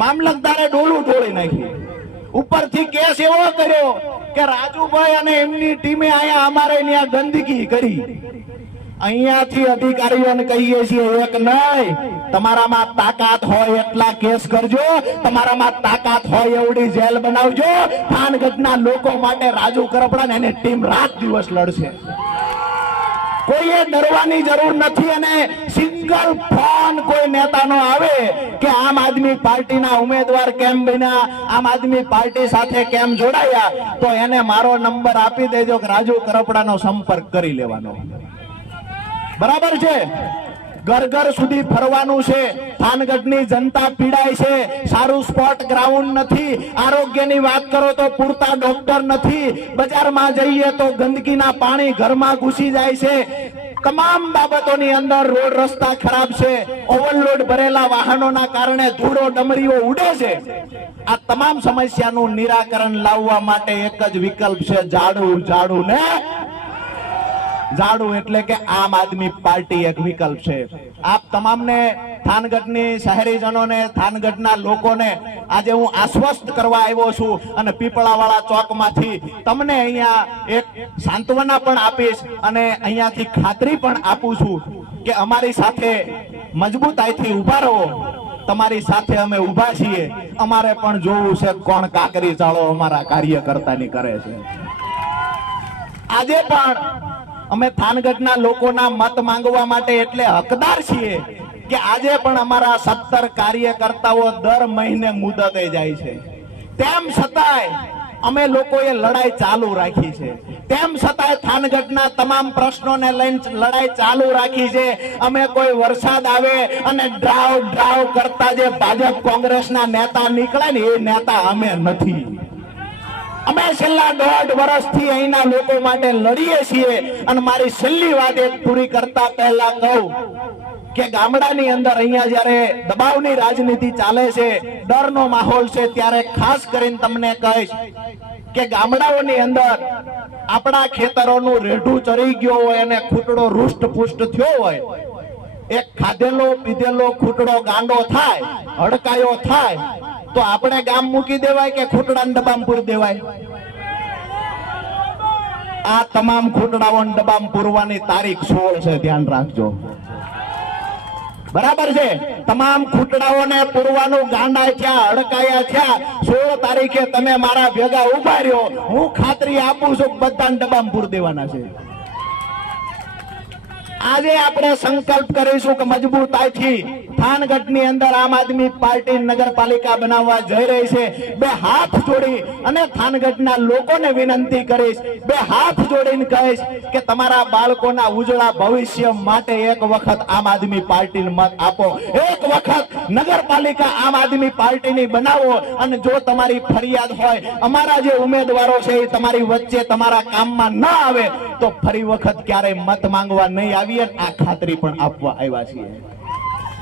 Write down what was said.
મામલતદારે ડોલું ઢોળી નાખ્યું. ઉપરથી કેસ એવો કર્યો કે રાજુભાઈ અને એમની ટીમે અહીંયા અમારે ત્યાં ગંદકી કરી. અહીંયાથી અધિકારીઓને કહીએ છીએ, એક નહીં, તમારામાં તાકાત હોય એટલા કેસ કરજો, તમારામાં તાકાત હોય એવડી જેલ બનાવજો. થાનગઢના લોકો માટે રાજુ કરપડા ને એની ટીમ રાત દિવસ લડશે. કોઈએ ડરવાની જરૂર નથી અને સિંગલ ફોન કોઈ નેતાનો આવે કે આમ આદમી પાર્ટીના ઉમેદવાર કેમ બન્યા, આમ આદમી પાર્ટી સાથે કેમ જોડાયા, તો એને મારો નંબર આપી દેજો કે રાજુ કરપડાનો સંપર્ક કરી લેવાનો. બરાબર છે? ઘર ઘર સુધી ફરવાનું છે. થાનગઢની જનતા પીડાય છે. સારું સ્પોટ ગ્રાઉન્ડ નથી. આરોગ્યની વાત કરો તો પૂરતા ડોક્ટર નથી. બજારમાં જઈએ તો ગંદકીના પાણી ઘરમાં ઘૂસી જાય છે. તમામ બાબતોની અંદર રોડ રસ્તા ખરાબ છે. ઓવરલોડ ભરેલા વાહનોના કારણે ધૂળો, ડમરીઓ ઉડે છે. આ તમામ સમસ્યાનું નિરાકરણ લાવવા માટે એક જ વિકલ્પ છે. ઝાડુ ઝાડુ ને ઝાડુ એટલે કે આમ આદમી પાર્ટી એક વિકલ્પ છે. આપ તમામને થાનગઢની શહેરીજનોને, થાનગઢના લોકોને આજે હું આશ્વસ્ત કરવા આવ્યો છું અને પીપળાવાળા ચોકમાંથી તમને અહીંયા એક સાંત્વના પણ આપીશ અને અહીંયાથી ખાતરી પણ આપું છું કે અમારી સાથે મજબૂતાઈથી ઊભા રહો. તમારી સાથે અમે ઊભા છીએ. અમારે પણ જોવું છે કોણ કાકરી ચાળો અમારા કાર્યકર્તાની કરે છે. આજે પણ અમે થાનગઢના લોકોના મત માંગવા માટે એટલે હકદાર છીએ કે આજે પણ અમારા સત્તર કાર્યકર્તાઓ દર મહિને મુદતે જાય છે. તેમ છતાંય અમે લોકોએ લડાઈ ચાલુ રાખી છે. તેમ છતાંય થાનગઢના તમામ પ્રશ્નોને લઈને લડાઈ ચાલુ રાખી છે. અમે કોઈ વરસાદ આવે અને ડ્રાવ ડ્રાવ કરતા જે ભાજપ કોંગ્રેસના નેતા નીકળે ને એ નેતા અમે નથી. અમે છેલ્લા દોઢ વર્ષથી અહીંના લોકો માટે લડીએ છીએ અને મારી છેલ્લી વાત એક પૂરી કરતા પહેલા કહું કે ગામડાની અંદર અહીંયા જ્યારે દબાવની રાજનીતિ ચાલે છે, ડરનો માહોલ છે, ત્યારે ખાસ કરીને તમને કહીશ કે ગામડાઓની અંદર આપણા ખેતરોનું રેઢું ચરી ગયો હોય અને ખૂટડો રૂષ્ટ પુષ્ટ થયો હોય, એક ખાધેલો, પીધેલો ખૂટડો ગાંડો થાય, હડકાયો થાય તો આપણે ગામ મૂકી દેવાય કે ખૂટડાને ડબ્બામાં પૂરી દેવાય? આ તમામ ખૂટડાઓને ડબ્બામાં પૂરવાની તારીખ સોળ છે, ધ્યાન રાખજો. બરાબર છે? તમામ ખૂટડાઓને પૂરવાનું ગાંડા થયા અડકાયા થયા. સોળ તારીખે તમે મારા ભેગા ઊભા રહ્યો. હું ખાતરી આપું છું બધા ડબ્બામાં પૂર દેવાના છે. આજે આપણે સંકલ્પ કરીશું કે મજબૂતાઈથી થાનગઢની અંદર આમ આદમી પાર્ટી નગરપાલિકા બનાવવા જઈ રહી છે. બે હાથ જોડી અને થાનગઢના લોકોને વિનંતી કરીશ. બે હાથ જોડીને કહીશ કે તમારા બાળકોના ઉજળા ભવિષ્ય માટે એક વખત આમ આદમી પાર્ટીને મત આપો. એક વખત નગરપાલિકા આમ આદમી પાર્ટીની બનાવો અને જો તમારી ફરિયાદ હોય, અમારા જે ઉમેદવારો છે એ તમારી વચ્ચે તમારા કામમાં ન આવે, તો ફરી વખત ક્યારેય મત માંગવા નહીં આવીએ આ ખાતરી પણ આપવા આવ્યા છીએ.